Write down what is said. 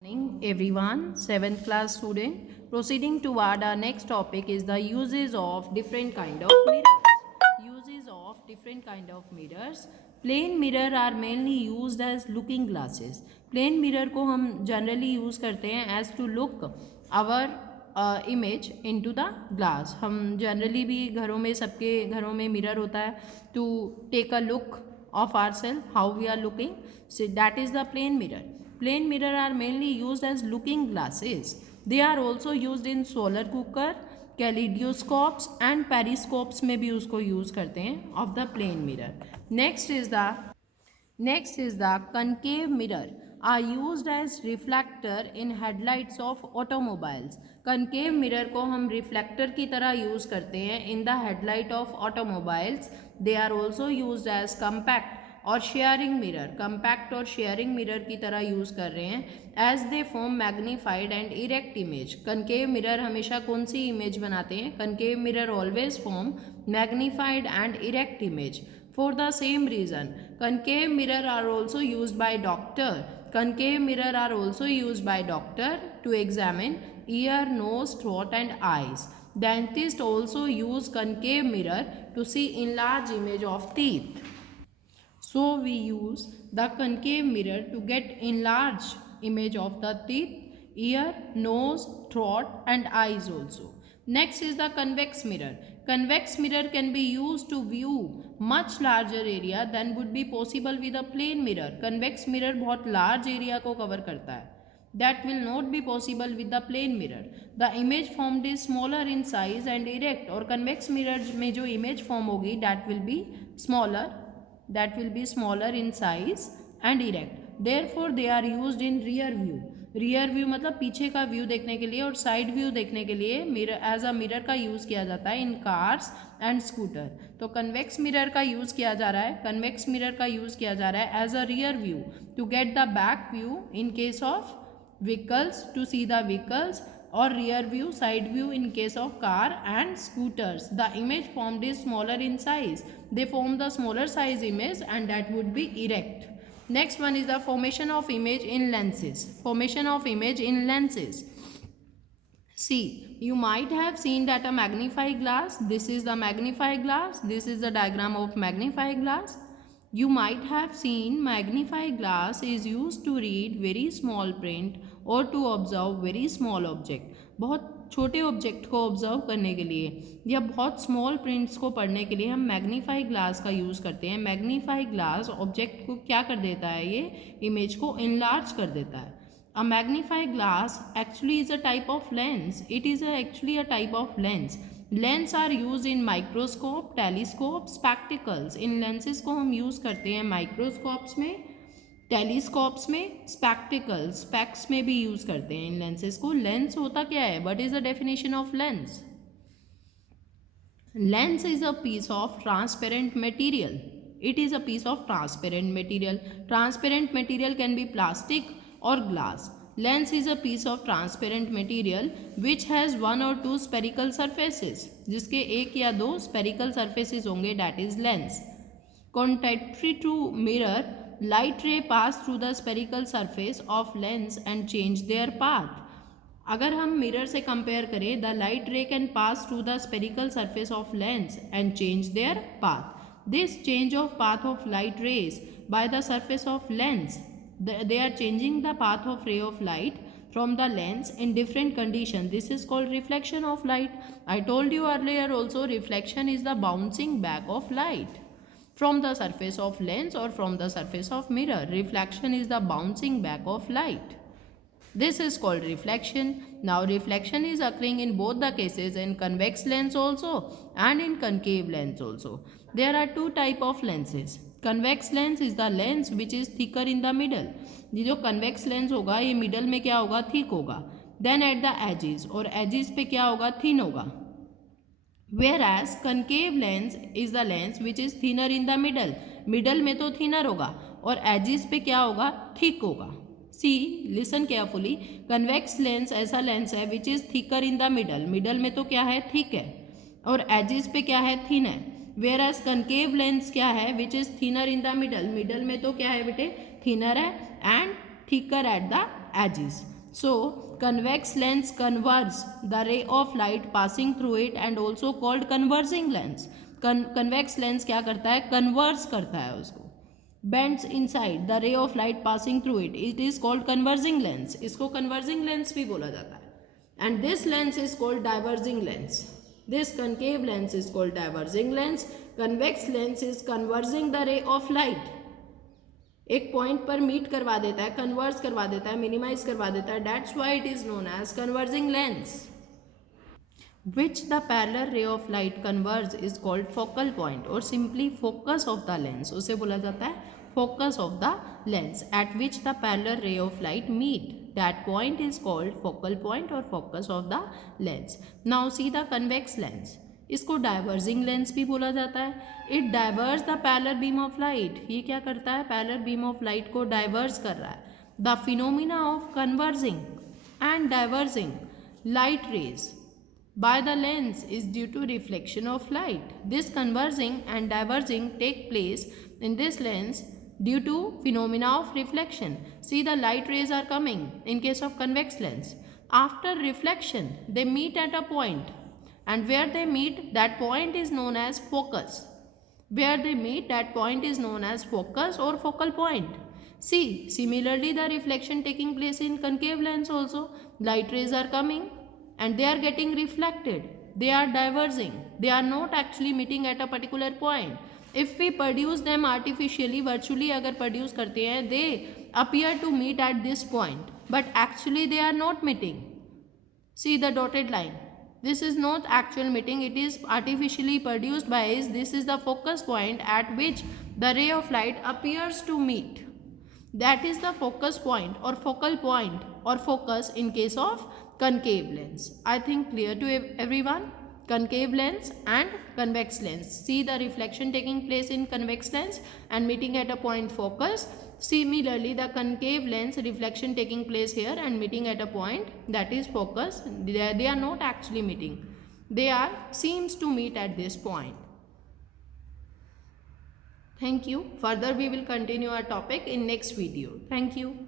Morning everyone, 7th class student. Proceeding toward our next topic is the uses of different kind of mirrors. Uses of different kind of mirrors. Plane mirror are mainly used as looking glasses. Plane mirror को हम generally use करते हैं as to look our image into the glass. हम generally भी घरों में सबके घरों में mirror होता है to take a look of ourselves how we are looking. So that is the plane mirror. Plane mirror are mainly used as looking glasses. They are also used in solar cooker, kaleidoscopes and periscopes में भी उसको use करते हैं of the plane mirror. Next is the concave mirror are used as reflector in headlights of automobiles. concave mirror को हम reflector की तरह use करते हैं in the headlight of automobiles. They are also used as compact और shaving mirror, compact और shaving mirror की तरह यूज़ कर रहे हैं as they form magnified and erect image. Concave mirror हमेशा कौन सी इमेज बनाते हैं? Concave mirror always form magnified and erect image. For the same reason concave mirror are also use by doctor. concave mirror are also used by doctor to examine ear, nose, throat and eyes. Dentists also use concave mirror to see enlarged image of teeth. So we use the concave mirror to get enlarged image of the teeth, ear, nose, throat and eyes also. Next is the convex mirror. Convex mirror can be used to view much larger area than would be possible with a plane mirror. Convex mirror बहुत large area को cover करता है. That will not be possible with the plane mirror. The image formed is smaller in size and erect. और convex mirror में जो image form होगी that will be smaller in size and erect. Therefore they are used in rear view. rear view मतलब पीछे का view देखने के लिए और साइड व्यू देखने के लिए मिरर एज अ मिरर का यूज़ किया जाता है इन कार्स एंड स्कूटर. तो कन्वेक्स मिरर का यूज़ किया जा रहा है, कन्वेक्स मिरर का यूज़ किया जा रहा है as a rear view to get the back view in case of vehicles, to see the vehicles, or rear view, side view in case of car and scooters. The image formed is smaller in size. They form the smaller size image and that would be erect. Next one is the formation of image in lenses. Formation of image in lenses. See, you might have seen that a magnifying glass, this is the magnifying glass, this is the diagram of magnifying glass. You might have seen magnifying glass is used to read very small print or to observe very small object. बहुत छोटे object को observe करने के लिए या बहुत small prints को पढ़ने के लिए हम मैग्नीफाई ग्लास का यूज़ करते हैं. मैग्नीफाई ग्लास ऑब्जेक्ट को क्या कर देता है? ये इमेज को इनलार्ज कर देता है. A magnified glass actually is a type of lens. It is actually a type of lens. Lens are used in microscope, telescope, spectacles. In lenses को हम use करते हैं microscopes में, telescopes में, spectacles, specs में भी use करते हैं इन lenses को. Lens होता क्या है? What is the definition of lens? Lens is a piece of transparent material. It is a piece of transparent material. Transparent material can be plastic or glass. Lens is a piece of transparent material which has one or two spherical surfaces. जिसके एक या दो spherical surfaces होंगे, that is lens. Contrary to mirror, light ray pass through the spherical surface of lens and change their path. अगर हम mirror से compare करें, the light रे can pass through the spherical surface of lens and change their path. This change of path of light rays by the surface of lens, they are changing the path of ray of light from the lens in different conditions. This is called reflection of light. I told you earlier also, reflection is the bouncing back of light from the surface of lens or from the surface of mirror. Reflection is the bouncing back of light. This is called reflection. Now reflection is occurring in both the cases, in convex lens also and in concave lens also. There are two type of lenses. Convex lens is the lens which is thicker in the middle. ये जो convex lens होगा ये middle में क्या होगा? Thick होगा. Then at the edges, और edges पे क्या होगा? थिन होगा. Whereas concave lens is the lens which is thinner in the middle. Middle में तो थिनर होगा और एजिज पे क्या होगा? थिक होगा. सी, लिसन केयरफुली. कन्वेक्स लेंस ऐसा लेंस है which is thicker in the middle. Middle में तो क्या है? थिक है. और एजिज पे क्या है? थिन है. वेयर एज कनकेव लेंस क्या है? Which is thinner in the middle. Middle में तो क्या है बेटे? थिनर है and thicker at the edges. So convex lens converges the ray of light passing through it and also called converging lens. Convex lens क्या करता है, converge करता है उसको, bends inside the ray of light passing through it. It is called converging lens. इसको converging lens भी बोला जाता है. And this lens is called diverging lens. This concave lens is called diverging lens. Convex lens is converging the ray of light. एक point पर meet करवा देता है, कन्वर्ज करवा देता है, मिनिमाइज करवा देता है. That's why it is known as converging lens. Which the parallel ray of light converges is called focal point or simply focus of the lens. उसे बोला जाता है focus of the lens at which the parallel ray of light meet. That point is called focal point or focus of the lens. Now see the convex lens. इसको diverging lens भी बोला जाता है. It diverse the parallel beam of light. ये क्या करता है, parallel beam of light को डाइवर्स कर रहा है. The phenomena of converging and diverging light rays by the lens is due to reflection of light. This converging and diverging take place in this lens due to phenomena of reflection. See, the light rays are coming in case of convex lens. After reflection, they meet at a point, and where they meet, that point is known as focus. Where they meet, that point is known as focus or focal point. See, similarly, the reflection taking place in concave lens also. Light rays are coming and they are getting reflected. They are diverging. They are not actually meeting at a particular point. If we produce them artificially, virtually अगर produce करते हैं, they appear to meet at this point, but actually they are not meeting. See the dotted line. This is not actual meeting. It is artificially produced by this is the focus point at which the ray of light appears to meet. That is the focus point or focal point or focus in case of concave lens. I think clear to everyone. Concave lens and convex lens. See the reflection taking place in convex lens and meeting at a point focus. Similarly, the concave lens, reflection taking place here and meeting at a point that is focus. They are not actually meeting. They are seems to meet at this point. Thank you. Further we will continue our topic in next video. Thank you.